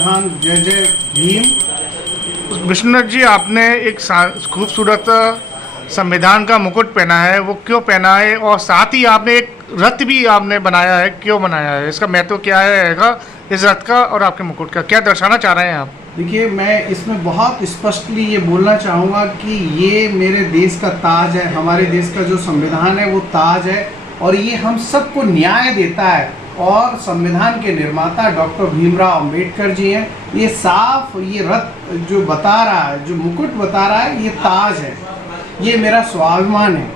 संविधान, जय जय भीम। विष्णुनाथ जी, आपने एक खूबसूरत संविधान का मुकुट पहना है, वो क्यों पहना है? और साथ ही आपने एक रथ भी आपने बनाया है, क्यों बनाया है? इसका महत्व क्या है इस रथ का और आपके मुकुट का? क्या दर्शाना चाह रहे हैं आप? देखिए, मैं इसमें बहुत स्पष्टली ये बोलना चाहूँगा कि ये मेरे देश का ताज है। हमारे देश का जो संविधान है वो ताज है और ये हम सबको न्याय देता है। और संविधान के निर्माता डॉक्टर भीमराव अंबेडकर जी हैं। ये साफ ये रथ जो बता रहा है, जो मुकुट बता रहा है, ये ताज है, ये मेरा स्वाभिमान है।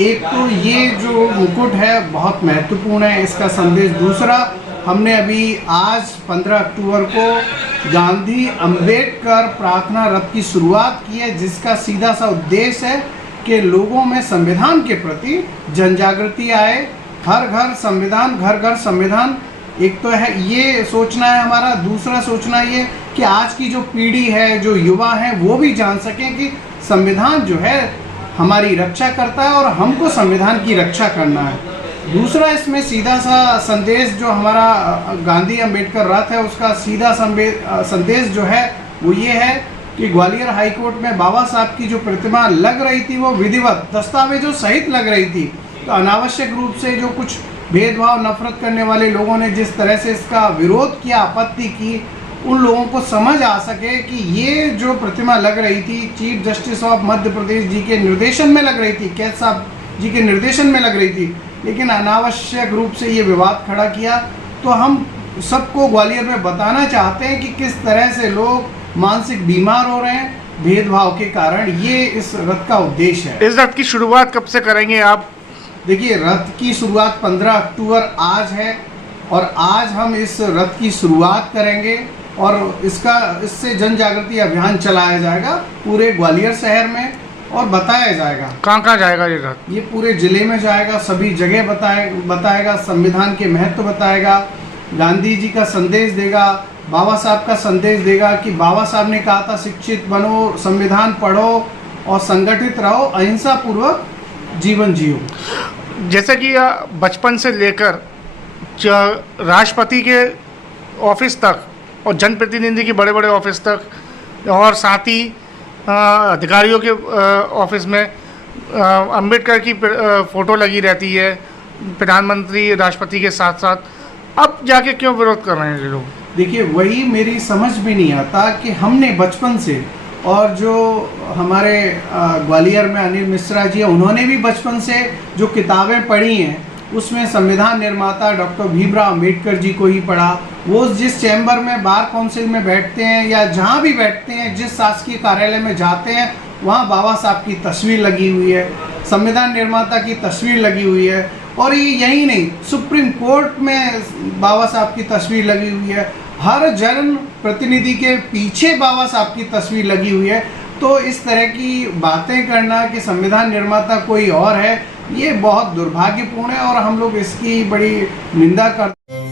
एक तो ये जो मुकुट है बहुत महत्वपूर्ण है, इसका संदेश। दूसरा, हमने अभी आज 15 अक्टूबर को गांधी अंबेडकर प्रार्थना रथ की शुरुआत की है, जिसका सीधा सा उद्देश्य है कि लोगों में संविधान के प्रति जनजागृति आए। हर घर संविधान, घर घर संविधान, एक तो है ये सोचना है हमारा। दूसरा सोचना ये कि आज की जो पीढ़ी है, जो युवा हैं, वो भी जान सकें कि संविधान जो है हमारी रक्षा करता है और हमको संविधान की रक्षा करना है। दूसरा, इसमें सीधा सा संदेश जो हमारा गांधी अंबेडकर रथ है, उसका सीधा संदेश जो है वो ये है कि ग्वालियर हाई कोर्ट में बाबा साहब की जो प्रतिमा लग रही थी वो विधिवत दस्तावेजों सहित लग रही थी। तो अनावश्यक रूप से जो कुछ भेदभाव, नफरत करने वाले लोगों ने जिस तरह से इसका विरोध किया, आपत्ति की, उन लोगों को समझ आ सके कि ये जो प्रतिमा लग रही थी chief justice of Madhya Pradesh जी के निर्देशन में लग रही थी, कैद साहब जी के निर्देशन में लग रही थी, लेकिन अनावश्यक रूप से ये विवाद खड़ा किया। तो हम सबको ग्वालियर में बताना चाहते हैं कि किस तरह से लोग मानसिक बीमार हो रहे हैं भेदभाव के कारण। ये इस रथ का उद्देश्य है। इस रथ की शुरुआत कब से करेंगे आप? देखिए, रथ की शुरुआत 15 अक्टूबर आज है और आज हम इस रथ की शुरुआत करेंगे और इससे जन जागृति अभियान चलाया जाएगा पूरे ग्वालियर शहर में और बताया जाएगा। कहाँ कहाँ जाएगा ये रथ? ये पूरे जिले में जाएगा, सभी जगह बताएगा, संविधान के महत्व बताएगा, गांधी जी का संदेश देगा, बाबा साहब का संदेश देगा कि बाबा साहब ने कहा था शिक्षित बनो, संविधान पढ़ो और संगठित रहो, अहिंसा पूर्वक जीवन जियो। जैसे कि बचपन से लेकर राष्ट्रपति के ऑफिस तक और जनप्रतिनिधि के बड़े बड़े ऑफिस तक और साथ ही अधिकारियों के ऑफिस में अंबेडकर की फ़ोटो लगी रहती है, प्रधानमंत्री राष्ट्रपति के साथ साथ, अब जाके क्यों विरोध कर रहे हैं ये लोग? देखिए, वही मेरी समझ में नहीं आता कि हमने बचपन से, और जो हमारे ग्वालियर में अनिल मिश्रा जी हैं, उन्होंने भी बचपन से जो किताबें पढ़ी हैं उसमें संविधान निर्माता डॉक्टर भीमराव अंबेडकर जी को ही पढ़ा। वो जिस चैम्बर में बार काउंसिल में बैठते हैं या जहाँ भी बैठते हैं, जिस शासकीय कार्यालय में जाते हैं, वहाँ बाबा साहब की तस्वीर लगी हुई है, संविधान निर्माता की तस्वीर लगी हुई है। और ये यही नहीं, सुप्रीम कोर्ट में बाबा साहब की तस्वीर लगी हुई है, हर जन प्रतिनिधि के पीछे बाबा साहब की तस्वीर लगी हुई है। तो इस तरह की बातें करना कि संविधान निर्माता कोई और है, ये बहुत दुर्भाग्यपूर्ण है और हम लोग इसकी बड़ी निंदा करते हैं।